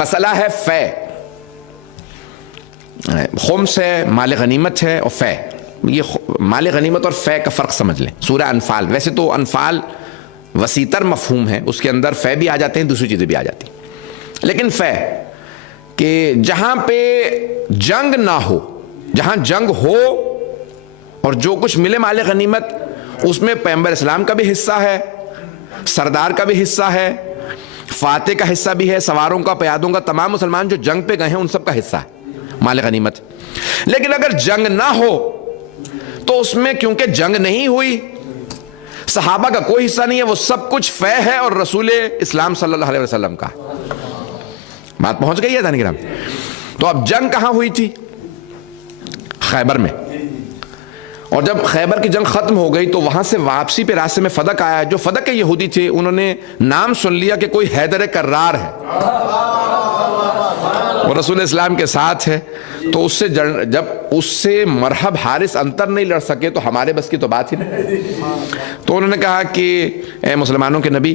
مسئلہ ہے فے، خمس ہے، مال غنیمت ہے اور فے. یہ مال غنیمت اور فے کا فرق سمجھ لیں. سورہ انفال، ویسے تو انفال وسیع مفہوم ہے، اس کے اندر فے بھی آ جاتے ہیں، دوسری چیزیں بھی آ جاتی ہیں. لیکن فے کہ جہاں پہ جنگ نہ ہو، جہاں جنگ ہو اور جو کچھ ملے مال غنیمت، اس میں پیغمبر اسلام کا بھی حصہ ہے، سردار کا بھی حصہ ہے، فاتح کا حصہ بھی ہے، سواروں کا، پیادوں کا، تمام مسلمان جو جنگ پہ گئے ہیں ان سب کا حصہ ہے مال غنیمت. لیکن اگر جنگ نہ ہو تو اس میں کیونکہ جنگ نہیں ہوئی، صحابہ کا کوئی حصہ نہیں ہے، وہ سب کچھ فے ہے اور رسول اسلام صلی اللہ علیہ وسلم کا. بات پہنچ گئی ہے دانی کرام؟ تو اب جنگ کہاں ہوئی تھی؟ خیبر میں. اور جب خیبر کی جنگ ختم ہو گئی تو وہاں سے واپسی پہ راستے میں فدق آیا. جو فدق کے یہودی تھے انہوں نے نام سن لیا کہ کوئی حیدر کرار ہے، وہ رسول اسلام کے ساتھ ہے. تو اس سے جب اس سے مرحب حارث انتر نہیں لڑ سکے تو ہمارے بس کی تو بات ہی نہیں. تو انہوں نے کہا کہ اے مسلمانوں کے نبی،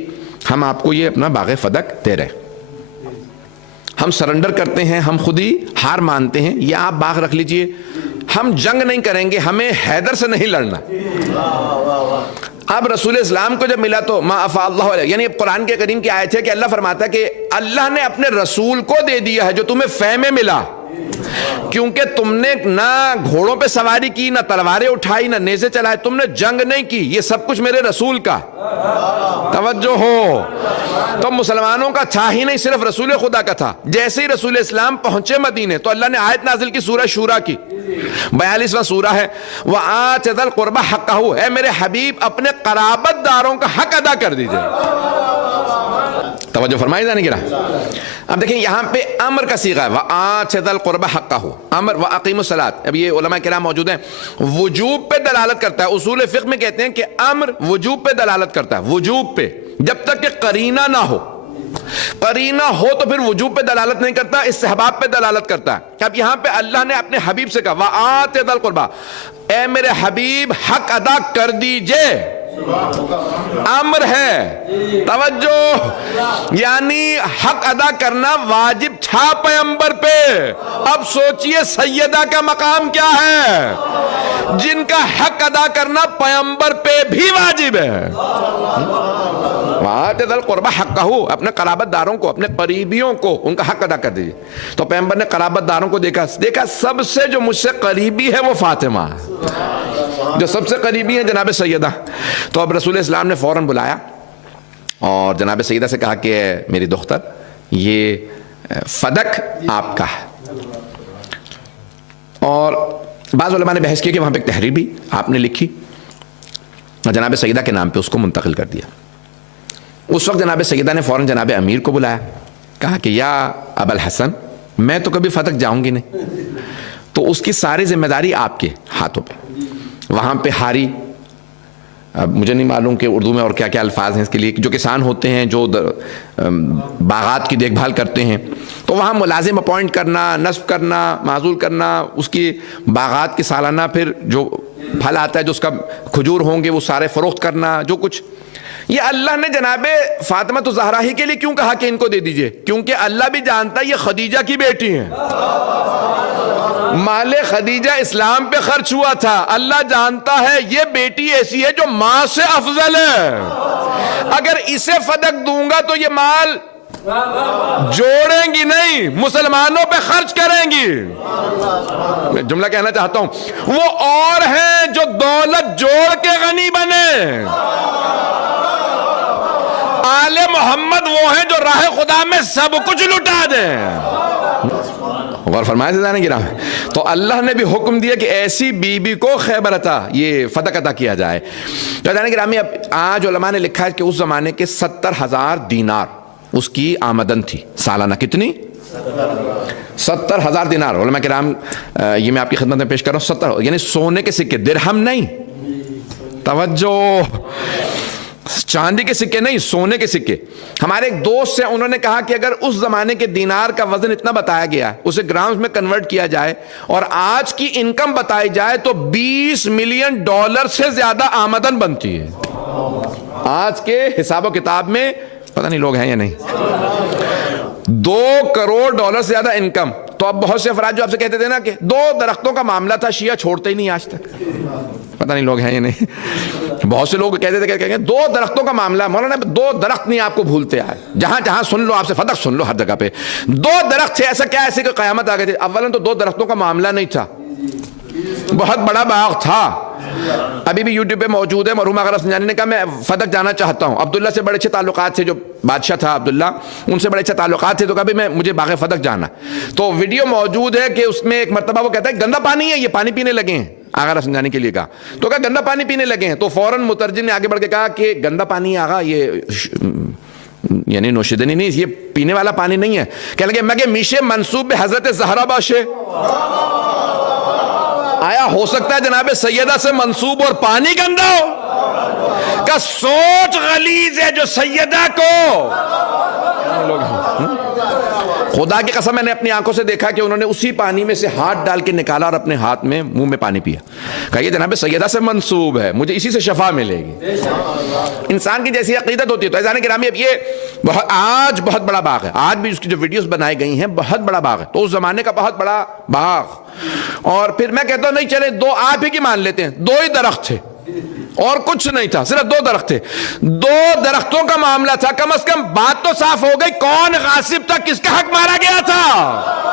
ہم آپ کو یہ اپنا باغ فدق دے رہے ہیں، ہم سرنڈر کرتے ہیں، ہم خود ہی ہار مانتے ہیں، یہ آپ باغ رکھ لیجئے، ہم جنگ نہیں کریں گے، ہمیں حیدر سے نہیں لڑنا. اب رسول اسلام کو جب ملا تو ما افاء اللہ علیہ، یعنی قرآن کے کریم کی آیت ہے کہ اللہ فرماتا ہے کہ اللہ نے اپنے رسول کو دے دیا ہے جو تمہیں فے میں ملا، کیونکہ تم نے نہ گھوڑوں پہ سواری کی، نہ تلواریں اٹھائی، نہ نیزے چلائے، تم نے جنگ نہیں کی، یہ سب کچھ میرے رسول کا. توجہ ہو، تو مسلمانوں کا تھا ہی نہیں، صرف رسول خدا کا تھا. جیسے ہی رسول اسلام پہنچے مدینے تو اللہ نے آیت نازل کی سورہ شورا کی، 42واں سورہ ہے، وَآتِ ذَا الْقُرْبَى حَقَّهُ، اے میرے حبیب اپنے قرابت داروں کا حق ادا کر دیجئے. توجہ فرمائی جانے گرا. اب دیکھیں یہاں پہ امر کا صیغہ ہے، وَآتِ ذَا الْقُرْبَى حَقَّهُ، امر وَأَقِیمُوا الصَّلَاةَ. اب یہ علماء کرام موجود ہیں، وجوب پہ دلالت کرتا ہے. اصول فقہ میں کہتے ہیں کہ امر وجوب پہ دلالت کرتا ہے، وجوب پہ، جب تک کہ قرینہ نہ ہو. قرینہ ہو تو پھر وجوب پہ دلالت نہیں کرتا، استحباب پہ دلالت کرتا ہے. اب یہاں پہ اللہ نے اپنے حبیب سے کہا وَآتِ ذَا الْقُرْبَى، اے میرے حبیب حق ادا کر دیجئے. امر ہے، توجہ، یعنی حق ادا کرنا واجب تھا پیغمبر پہ. اب سوچئے سیدہ کا مقام کیا ہے، جن کا حق ادا کرنا پیغمبر پہ بھی واجب ہے. وَآتِ ذَا الْقُرْبَى حَقَّهُ، اپنے قرابت داروں کو، اپنے قریبیوں کو ان کا حق ادا کر دیجئے. تو پیغمبر نے قرابت داروں کو دیکھا سب سے جو مجھ سے قریبی ہے وہ فاطمہ، جو سب سے قریبی ہیں جناب سیدہ. تو اب رسول اسلام نے فوراً بلایا اور جناب سیدہ سے کہا کہ میری دختر، یہ فدق آپ کا ہے. اور بعض علماء نے بحث کی کہ وہاں پہ ایک تحریر بھی آپ نے لکھی اور جناب سیدہ کے نام پہ اس کو منتقل کر دیا. اس وقت جناب سیدہ نے فوراً جناب امیر کو بلایا، کہا کہ یا ابا الحسن، میں تو کبھی فدق جاؤں گی نہیں، تو اس کی ساری ذمہ داری آپ کے ہاتھوں پہ. وہاں پہ ہاری، اب مجھے نہیں معلوم کہ اردو میں اور کیا کیا الفاظ ہیں اس کے لیے، جو کسان ہوتے ہیں، جو باغات کی دیکھ بھال کرتے ہیں، تو وہاں ملازم اپوائنٹ کرنا، نصب کرنا، معزول کرنا، اس کی باغات کی سالانہ پھر جو پھل آتا ہے، جو اس کا کھجور ہوں گے وہ سارے فروخت کرنا، جو کچھ. یہ اللہ نے جناب فاطمہ الزہرا ہی کے لیے کیوں کہا کہ ان کو دے دیجئے؟ کیونکہ اللہ بھی جانتا ہے یہ خدیجہ کی بیٹی ہیں، مال خدیجہ اسلام پہ خرچ ہوا تھا. اللہ جانتا ہے یہ بیٹی ایسی ہے جو ماں سے افضل ہے، اگر اسے فدق دوں گا تو یہ مال جوڑیں گی نہیں، مسلمانوں پہ خرچ کریں گی. میں جملہ کہنا چاہتا ہوں، وہ اور ہیں جو دولت جوڑ کے غنی بنے، آل محمد وہ ہیں جو راہ خدا میں سب کچھ لٹا دیں. غور فرمائے سے جانے گرام. تو اللہ نے بھی حکم دیا کہ ایسی بی بی کو خیبر عطا، یہ فدق عطا کیا جائے. تو جانے گرامی، اب آج علماء نے لکھا ہے کہ اس زمانے کے 70,000 دینار اس کی آمدن تھی سالانہ. کتنی؟ 70,000 دینار. علماء کرام یہ میں آپ کی خدمت میں پیش کر رہا ہوں، 70، یعنی سونے کے سکے، درہم نہیں، توجہ، چاندی کے سکے نہیں، سونے کے سکے. ہمارے ایک دوست سے انہوں نے کہا کہ اگر اس زمانے کے دینار کا وزن اتنا بتایا گیا، اسے گرامز میں کنورٹ کیا جائے اور آج کی انکم بتائی جائے تو $20 ملین سے زیادہ آمدن بنتی ہے. آج کے حساب و کتاب میں پتہ نہیں لوگ ہیں یا نہیں. $2 کروڑ سے زیادہ انکم. تو اب بہت سے افراد جو آپ سے کہتے تھے نا کہ 2 درختوں کا معاملہ تھا, شیعہ چھوڑتے ہی نہیں آج تک. پتہ نہیں لوگ ہیں یا نہیں. بہت سے لوگ کہتے تھے کہ 2 درختوں کا معاملہ, مولانا 2 درخت نہیں آپ کو بھولتے آئے, جہاں جہاں سن لو آپ سے فتق سن لو ہر جگہ پہ 2 درخت تھے. ایسا کیا ایسے کہ قیامت آ گئی تھی؟ اولا تو 2 درختوں کا معاملہ نہیں تھا, بہت بڑا باغ تھا. ابھی بھی یوٹیوب پہ موجود ہے. مرحوم آغا رفسنجانی نے کہا میں فتق جانا چاہتا ہوں. عبداللہ سے بڑے اچھے تعلقات تھے, جو بادشاہ تھا عبداللہ, ان سے بڑے اچھے تعلقات تھے. تو کہا مجھے باغ فتق جانا. تو ویڈیو موجود ہے کہ اس میں ایک مرتبہ وہ کہتا ہے گندا پانی ہے, یہ پانی پینے لگے ہیں. آغا رفسنجانی کے لیے کہا, تو کہا گندا پانی پینے لگے ہیں. تو فوراً مترجم نے آگے بڑھ کے کہا کہ گندا پانی ہے آغا, یہ یعنی نوشیدنی نہیں, یہ پینے والا پانی نہیں ہے. کہنے لگے مگے میشے منسوب حضرت زہرا باشے, آیا ہو سکتا ہے جناب سیدہ سے منسوب اور پانی گندا ہو؟ کا سوچ غلیظ ہے جو سیدہ کو. خدا کی قسم میں نے اپنی آنکھوں سے دیکھا کہ انہوں نے اسی پانی میں سے ہاتھ ڈال کے نکالا اور اپنے ہاتھ میں منہ میں پانی پیا. کہا یہ جناب سیدہ سے منسوب ہے, مجھے اسی سے شفا ملے گی. انسان کی جیسی عقیدت ہوتی ہے. تو عزیزان گرامی, اب یہ آج بہت بڑا باغ ہے, آج بھی اس کی جو ویڈیوز بنائی گئی ہیں بہت بڑا باغ ہے. تو اس زمانے کا بہت بڑا باغ. اور پھر میں کہتا ہوں نہیں چلے 2 آپ ہی کی مان لیتے ہیں, 2 ہی درخت تھے اور کچھ نہیں تھا, صرف 2 درخت تھے. 2 درختوں کا معاملہ تھا. کم از کم بات تو صاف ہو گئی, کون غاصب تھا, کس کا حق مارا گیا تھا؟